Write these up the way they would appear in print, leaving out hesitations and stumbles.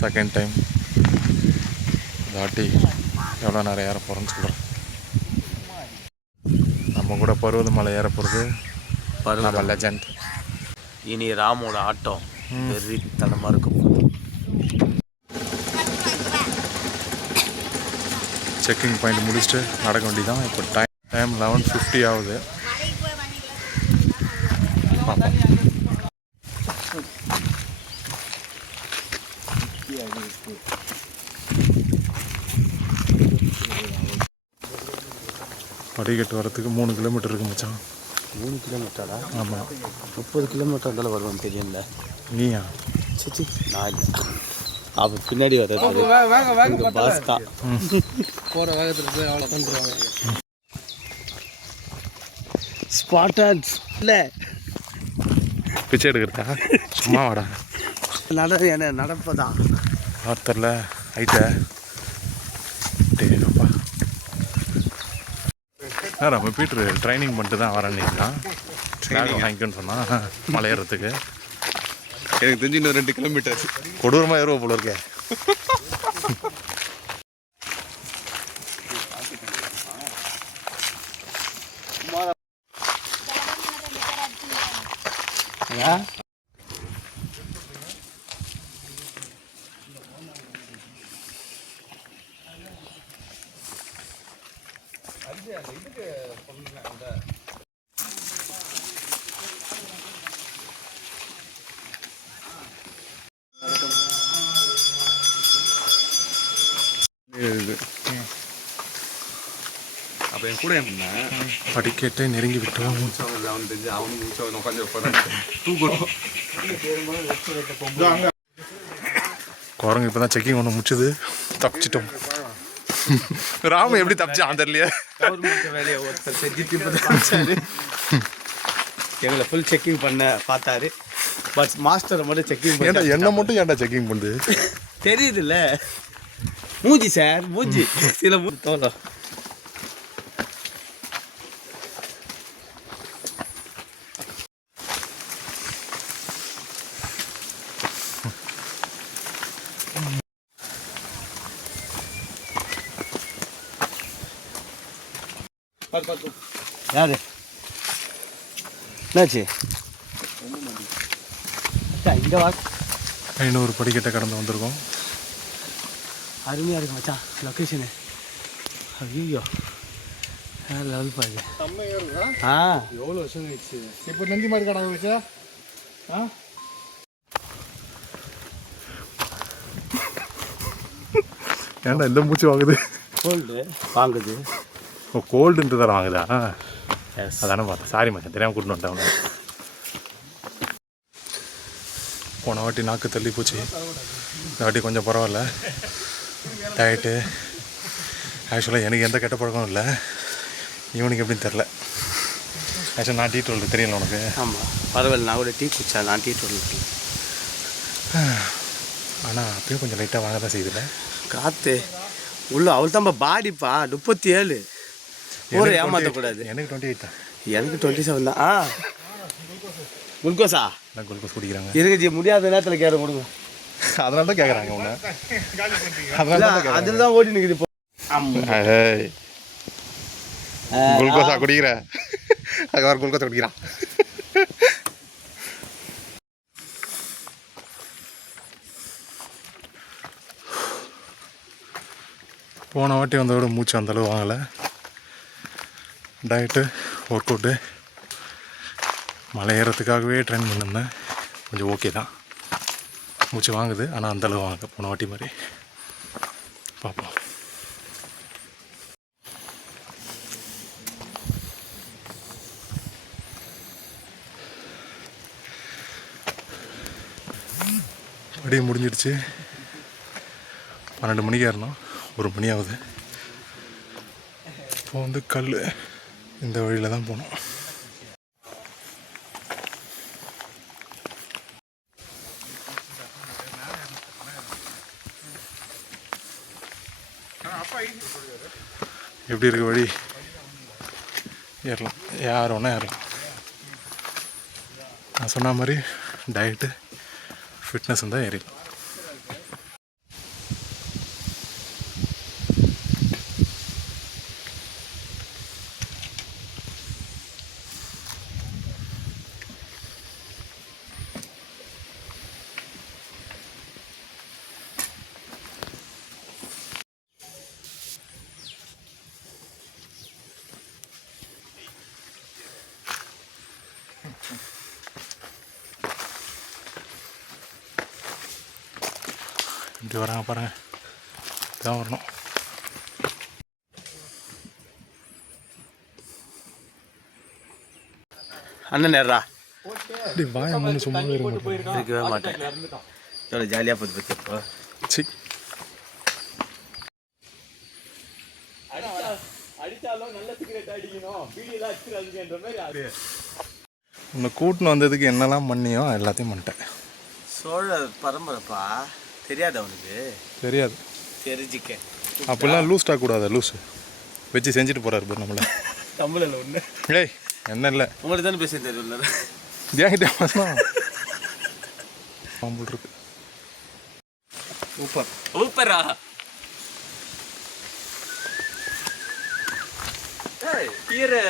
Second time தாட்டி எவ்வளோ நேரம் ஏற போகிறோன்னு சொல்கிறேன். நம்ம கூட பருவதமலை ஏற போகிறது நம்ம லெஜண்ட். இனி ராமோட ஆட்டம் வெறித்தனமாக இருக்கும். செக்கிங் பாயிண்ட் முடிச்சுட்டு நடக்க வேண்டியதான். இப்போ டைம் 11:50 ஆகுது. படிக்கட்டு வரத்துக்கு 3 கிலோமீட்டர் இருக்கு மச்சான். 3 கிலோமீட்டரா? ஆமாம். 30 கிலோமீட்டர் இருந்தாலும் வருவான்னு தெரியல. நீயா? சிச்சி நான் இல்லை. அப்போ பின்னாடி வர்றது பாஸ் தான். போகிற வேகத்தில் போய் அவ்வளோ தந்துடுவாங்க. ஸ்பாட்டன்ஸ் இல்லை பிச்சை எடுக்கிறதா? சும்மா வாடா. என்ன நடப்பதா வார்த்தரில் ஐட்ட டேப்பா. நம்ம பீட்ரு ட்ரைனிங் பண்ணிட்டு தான் வரேன்னிங்களா? ட்ரைனிங் வாங்கிக்கணும்னு சொன்னால் மலை ஏறத்துக்கு. எனக்கு தெரிஞ்சு இன்னும் 2 கிலோமீட்டர் கொடூரமாக ஏறுவோம் போல இருக்கே. அப்போ என் கூட என்ன படிக்கட்டை நெருங்கி விட்டோம். அவன் தெரிஞ்சு அவனுக்கு முடிச்சு உட்காந்து தூக்குறோம். குரங்கு இப்போ தான் செக்கிங் ஒன்று முடிச்சுது. தப்பிச்சிட்டோம். ராம எப்படி தப்பிச்சான் தெரியலையே. வேலையை ஒருத்தர் செஞ்சுட்டு எங்களை ஃபுல் செக்கிங் பண்ண பார்த்தாரு. பட் மாஸ்டரை மட்டும் செக்கிங் ஏன்டா என்ன மட்டும் ஏன்டா செக்கிங் பண்ணுது தெரியுதுல்ல. மூஞ்சி சார் மூஞ்சி சில தோலம். யாரு என்னாச்சு? இந்த வா 500 படிக்கட்டை கடந்து வந்திருக்கோம். அருமையாக இருக்கு மச்சான் லொக்கேஷனு. ஐயோ லெவல் பாருங்க. எவ்வளோ வருஷம் ஆயிடுச்சு. இப்போ நந்தி மாதிரி கடை வச்சா ஏன்டா இந்த மூச்சு வாங்குது? கோல்டு வாங்குது. ஓ கோல்டுன்ட்டு தான் வாங்குதா? அதானே பார்த்தேன். சாரி மச்சான் தெரியாமல் கூட்டின்னு வந்துட்டேன். போன வாட்டி நாக்கு தள்ளி போச்சு. இந்த வாட்டி கொஞ்சம் பரவாயில்ல. டயட்டு ஆக்சுவலாக எனக்கு எந்த கெட்ட பழக்கம் இல்லை. இவனுக்கு எப்படின்னு தெரில. ஆக்சுவலாக நான் டீ டோல் தெரியல உனக்கு. ஆமாம் பரவாயில்ல. நான் கூட டீ குடிச்சா. நான் டீ டோல் ஆனால் அப்பயும் கொஞ்சம் லைட்டாக வாங்க தான் செய்யுதுல்ல காற்று உள்ள. அவள் தான் பாடிப்பா 37. ஒரு ஏமாற்றக்கூடாது. எனக்கு 28 தான். எனக்கு 27 தான். குளுக்கோஸா? நான் குளுக்கோஸ் குடிக்கிறாங்க. இருக்கு முடியாத நேரத்தில் கேட்க கொடுங்க. அதனால தான் கேட்குறாங்க உன்னை. அதில் தான் ஓடி நிற்குது இப்போ. குளுக்கோஸா குடிக்கிற? அதுக்கு குளுக்கோஸை குடிக்கிறான். போன வாட்டி வந்ததோட மூச்சு அந்தளவு வாங்கலை. டயட்டு ஒர்க் அவுட்டு மலை ஏறத்துக்காகவே ட்ரெயின் பண்ணியிருந்தேன். கொஞ்சம் ஓகே தான். மூச்சு வாங்குது ஆனால் அந்தளவு வாங்க போன வாட்டி மாதிரி. பார்ப்போம். அப்படியே முடிஞ்சிடுச்சு. 12 மணிக்கு ஏறணும். 1 மணி ஆகுது. இப்போ வந்து கல் இந்த வழியில் தான் போகணும். எப்படி இருக்கு வழி? ஏறலாம், யார் வேணால் ஏறலாம். நான் சொன்ன மாதிரி டயட்டு ஃபிட்னஸ் இருந்தால் ஏறிடலாம். இப்படி வராங்க பாருங்கள், இதான் வரணும். அண்ணன் நேரா இப்படி வாய மூணு சும்மா இருக்கவே மாட்டேன். எவ்வளோ ஜாலியாக போகுது பற்றி இப்போ. சி உன்னை கூட்டின்னு வந்ததுக்கு என்னெல்லாம் பண்ணியோ எல்லாத்தையும் பண்ணிட்டேன். சோழ பரம்பரைப்பா, தெரியாது அவனுக்கு. தெரியாது, தெரிஞ்சிக்க. அப்படிலாம் லூஸ் டாக் கூடாது. லூஸ் வச்சு செஞ்சுட்டு போகிறாரு பாரு நம்மளை. தமிழில் ஒன்று. ஏய் என்ன இல்லை, உங்களுக்கு தானே பேச தெரியும். ஏங்கிட்ட பாம்புள் இருக்கு. சூப்பர் சூப்பரா. கீரை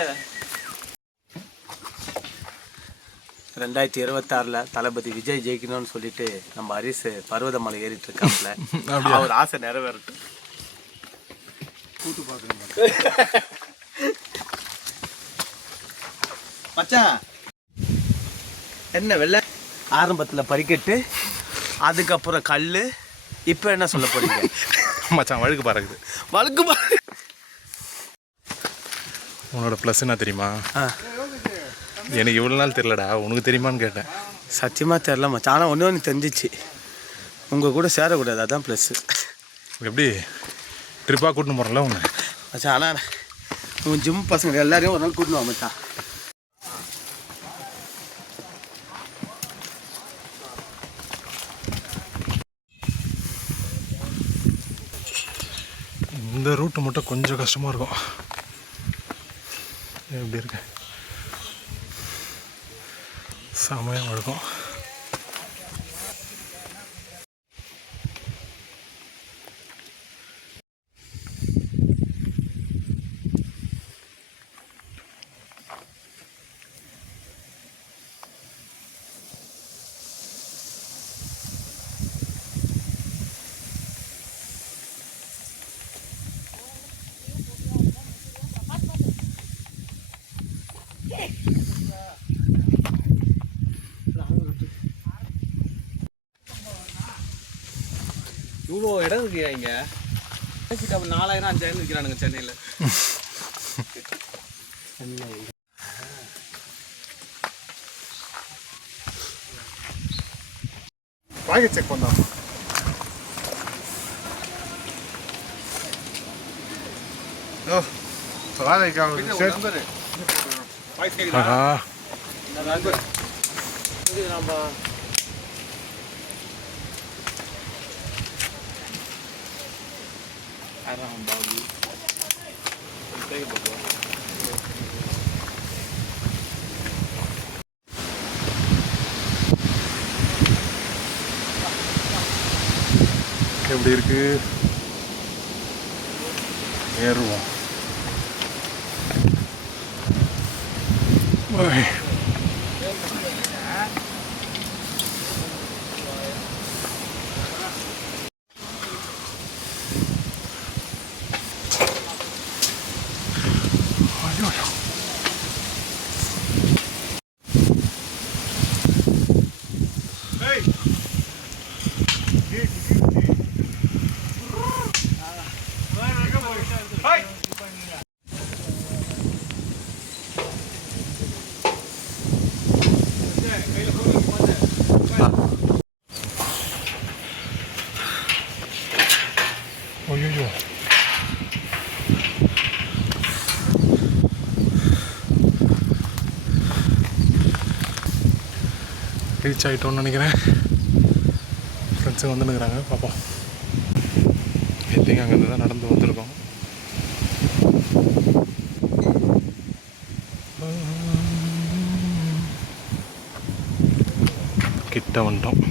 2026 தளபதி விஜய் ஜெயிக்கணும்னு சொல்லிட்டு நம்ம ஹரிஸ் பர்வதமலை ஏறிட்டு இருக்காப்ல. அவர் ஆசை நிறைவேறட்டும். கூட்டு பார்க்கணும் மச்சான். என்ன வெள்ளை ஆரம்பத்தில் பறிக்கட்டு, அதுக்கப்புறம் கல், இப்போ என்ன சொல்ல போறீங்க? மச்சான் வழுக்கு பாருக்குது. வழுக்கு உன்னோட ப்ளஸ் என்ன தெரியுமா? எனக்கு இவ்வளோ நாள் தெரிலடா, உனக்கு தெரியுமான்னு கேட்டேன். சத்தியமாக தெரில மச்சான். ஆனால் ஒன்று தெரிஞ்சிச்சு, உங்கள் கூட சேரக்கூடாது, அதான் ப்ளஸ்ஸு. எப்படி ட்ரிப்பாக கூட்டின்னு போகிறோம்ல உன்னை மச்சான். ஆனால் உன் ஜிம் பசங்க எல்லாரையும் ஒரு நாள் கூட்டின்னு வா மச்சான். இந்த ரூட்டு மட்டும் கொஞ்சம் கஷ்டமாக இருக்கும். எப்படி இருக்கு, செமையாக இருக்கும். இவ்வளோ இடம் இருக்குயா இங்கே. 4000 5000 விற்கிறானுங்க சென்னையில். பாக்கெட் செக் பண்ணலாம். ஓ நம்ம எப்படி இருக்கு, ஏறுவோம். ஐயோ ரீச் ஆகிட்டோன்னு நினைக்கிறேன். ஃப்ரெண்ட்ஸுங்க வந்துன்னுக்குறாங்க, பார்ப்போம். எத்தையும் அங்கேருந்து தான் நடந்து வந்திருக்கோம். கிட்ட வந்துட்டோம்.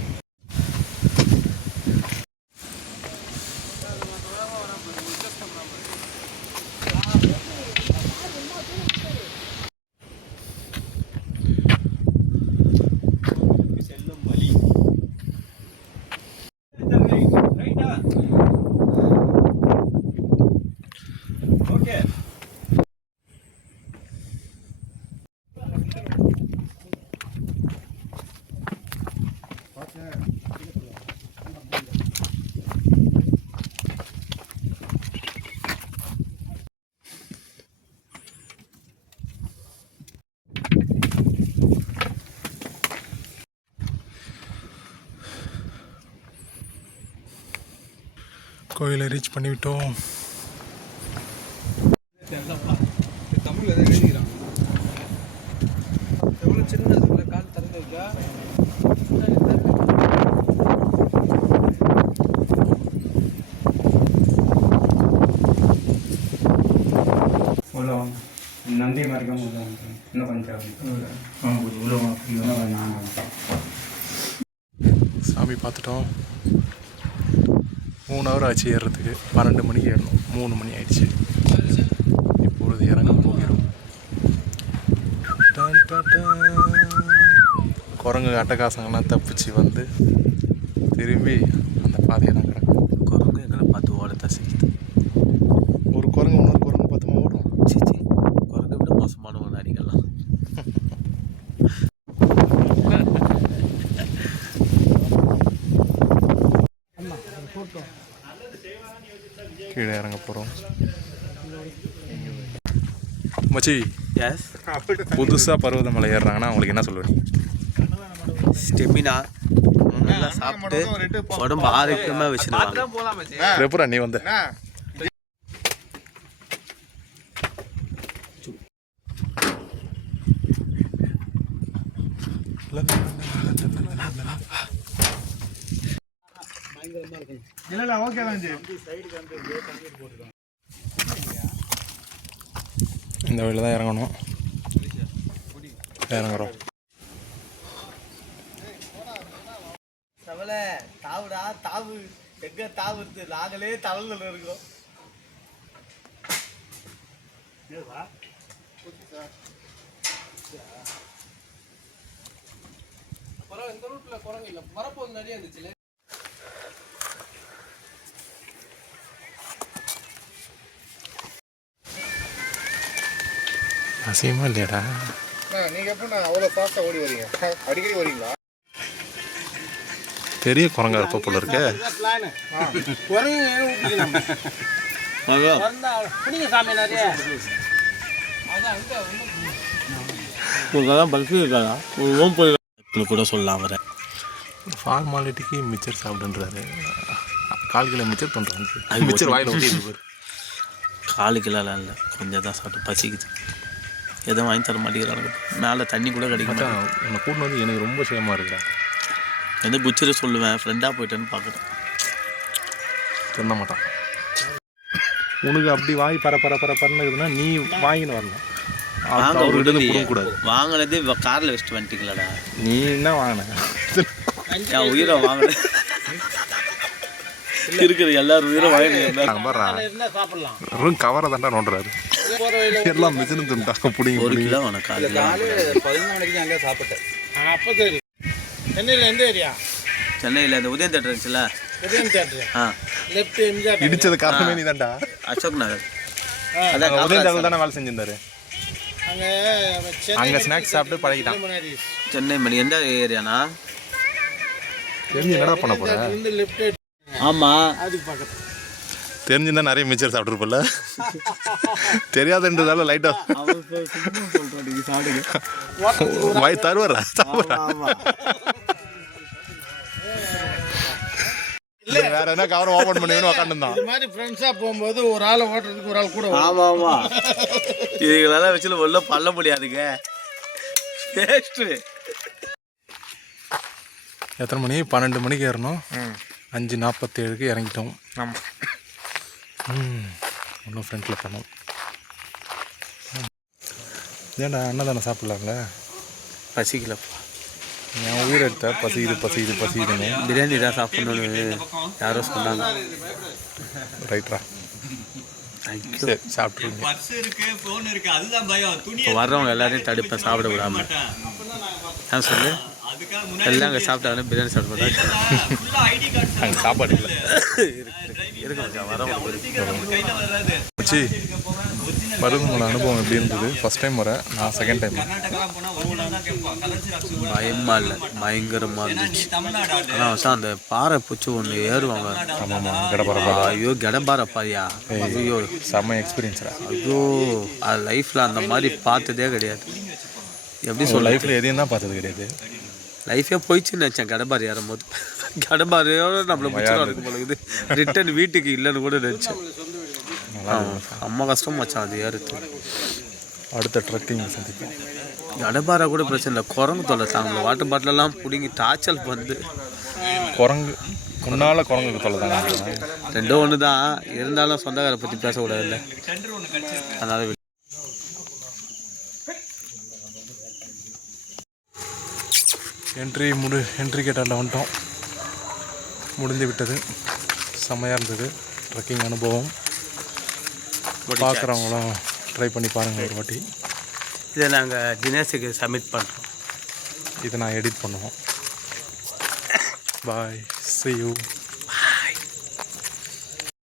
கோயிலை ரீச் பண்ணிவிட்டோம். தமிழ் எதை எழுதிக்கிறான் எவ்வளோ சின்ன இருக்குல்ல கால் திறந்து வைக்கா नंदी मार्ग சாமி பார்த்துட்டோம். 3 ஹவர் ஆச்சு ஏறுறதுக்கு. 12 மணிக்கு ஏறணும், 3 மணி ஆயிடுச்சு. இப்பொழுது இறங்க போகிறோம். குரங்கு அட்டகாசங்கள்லாம் தப்பிச்சு வந்து திரும்பி அந்த பாதையை தான் கிடக்கும். குரங்கு எங்களை பார்த்து ஓட தசிக்குது. ஒரு குரங்கு இன்னொரு குரங்கு பார்த்துமா ஓடும்? சிச்சி, குரங்கை விட மோசமானவங்க அடிக்கலாம். கீழே இறங்க போகிறோம். மச்சி, எஸ், புதுசாக பர்வதமலை ஏறுறாங்கன்னா அவங்களுக்கு என்ன சொல்லுவீங்க? ஸ்டெமினா நல்லா சாப்பிட்டு உடம்பு ஆரோக்கியமாக வச்சுருவாங்க. எப்பரா நீ வந்த? இல்லை ஓகே தான் இந்த வழியில் தான் இறங்கணும். இறங்குறோம். சவலை தாவுடா தாவு, எங்க தாவுறது? நாங்களே தவழ்ல இருக்கோம். இந்த ரூட்ல குரங்கு இல்லை, வரப்போது நிறைய இருந்துச்சு. அசிங்கமா இல்லையாடா? நீங்கள் எப்போ அவ்வளோ ஃபாஸ்ட்டாக ஓடி வரீங்க? அடிக்கடி வரீங்களா? பெரிய குரங்கா இருப்ப போல இருக்கு. கூட சொல்லலாம் வர ஃபார்மாலிட்டிக்கு மிச்சர் சாப்பிடுன்றாரு. 1/4 கிலோ மிச்சர் பண்ணுறாங்க. அது மிச்சர் வாயில் ஊற்றி பாரு. 1/4 கிலோலாம் இல்லை, கொஞ்சம் தான் சாப்பிட்டு பசிக்குது. எதுவும் வாங்கி தர மாட்டேங்கிறாங்க. மேலே தண்ணி கூட கிடைக்க மாட்டேன். உன்னை கூட்டு வந்து எனக்கு ரொம்ப சேமாக இருக்குடா. எந்த புச்சரை சொல்லுவேன், ஃப்ரெண்டாக போயிட்டேன்னு பார்க்குறேன். சொல்ல மாட்டான். உனக்கு அப்படி வாங்கி பரன்னு இருக்குதுன்னா நீ வாங்கின்னு வரணும். கூடாது. வாங்கினதே காரில் வச்சுட்டு வந்துட்டீங்களாடா? நீ என்ன வாங்கின? என் உயிரை வாங்கின இருக்கிற எல்லாரும் உயிரை வாங்கினு கவரை தாண்டா நோண்டுறாரு. எல்லாம் மிஷினு தின்ட்டாங்க. பிடிங்க 1 கிலோ உனக்கு 11 மணிக்கு அங்கே சாப்பிட்டேன். அப்போ சரி. சென்னையில் எந்த ஏரியா? சென்னையில் இந்த உதயம் தேட்டர் இருந்துச்சுல, உதயம் தேட்டர். லெஃப்ட் எம்ஜிஆர் இடிச்சது காரணமே நீ தான்டா. அசோக் நகர். அதான் உதயம் தேட்டர் தானே வேலை செஞ்சிருந்தாரு. அங்கே ஸ்நாக்ஸ் சாப்பிட்டு பழகிட்டான். சென்னை மணி எந்த ஏரியானா? தெரிஞ்சு என்னடா பண்ண போற? ஆமாம், அதுக்கு பக்கத்து. தெரிஞ்சுருந்தா நிறைய மிச்சர் சாப்பிட்ருப்பல. தெரியாதுன்றதால லைட்டா வாய் தருவரா. வேற என்ன கவர் ஓபன் பண்ணுவேன்னு உட்காந்துருந்தான். இது மாதிரி ஃப்ரெண்ட்ஸாக போகும்போது ஒரு ஆளை ஓட்டுறதுக்கு ஒரு ஆள் கூட. ஆமாம் ஆமாம், இதுகளெல்லாம் வச்சு ஒன்றும் பண்ண முடியாதுங்க. எத்தனை மணி? 12 மணிக்கு ஏறணும். 5:47க்கு இறங்கிட்டோம். ஆமாம். ஒன்றும் ஃப்ரெண்டில் பண்ணோம். ஏன்டா அண்ணன் சாப்பிட்லாம்ல? பசிக்கலப்பா. என் உயிர் எடுத்த பசிக்குதுன்னு பிரியாணி தான் சாப்பிடணும்னு யாரோ சொன்னாங்க. ரைட்ரா, சரி சாப்பிட்ருங்க. இப்போ வர்றவங்க எல்லாரையும் தடுப்பேன் சாப்பிட விடாம. ஏன் சொல்லு, எல்லாம் அங்கே சாப்பிட்டாங்கன்னா பிரியாணி சாப்பிட மாட்டாங்க. அங்கே சாப்பாடு இல்லை. இருக்கு வரவங்க வச்சு பருவமலை அனுபவம் எப்படி இருந்தது? ஃபஸ்ட் டைம் வர, நான் செகண்ட் டைம். பயமா இல்லை, பயங்கரமாக இருந்துச்சு. ஆனால் அந்த பாறை பூச்சி ஒன்று ஏறுவாங்க. ஆமாம்மா, கடப்பாறை. ஐயோ கடப்பாறை பாரியா, ஐயோ செம்ம எக்ஸ்பீரியன்ஸ்டா. ஐயோ, அது லைஃப்பில் அந்த மாதிரி பார்த்ததே கிடையாது. எப்படி சொல்ல, லைஃப்பில் எதையும் தான் பார்த்தது கிடையாது. லைஃபே போயிடுச்சுன்னு நினச்சேன் கடபார் ஏறும்போது. கடபாரையோட நம்மளை முடிச்சு இருக்கும் போல இது. ரிட்டன் வீட்டுக்கு இல்லைன்னு கூட நினச்சேன். அம்மா கஷ்டம் மச்சான் அது ஏறுது. அடுத்த ட்ரக்கிங் சந்திப்போம். கடபாரா கூட பிரச்சனை இல்லை, குரங்கு தொல்லை தாங்க. வாட்டர் பாட்டிலெல்லாம் பிடிங்கி டார்ச்சல் வந்து குரங்கு முன்னால் குரங்குக்கு தொலை தாங்க. ரெண்டும் ஒன்று தான், இருந்தாலும் சொந்தக்காரை பற்றி பேசக்கூடாதுல்ல, அதனால் என்ட்ரி கேட்டால் வந்துட்டோம். முடிந்து விட்டது. செம்மையாக இருந்தது ட்ரக்கிங் அனுபவம். பார்க்குறவங்களும் ட்ரை பண்ணி பாருங்கள் ஒரு வாட்டி. இதை நாங்கள் தினேஷுக்கு சப்மிட் பண்ணுறோம். இதை நான் எடிட் பண்ணுவோம். பாய், see you.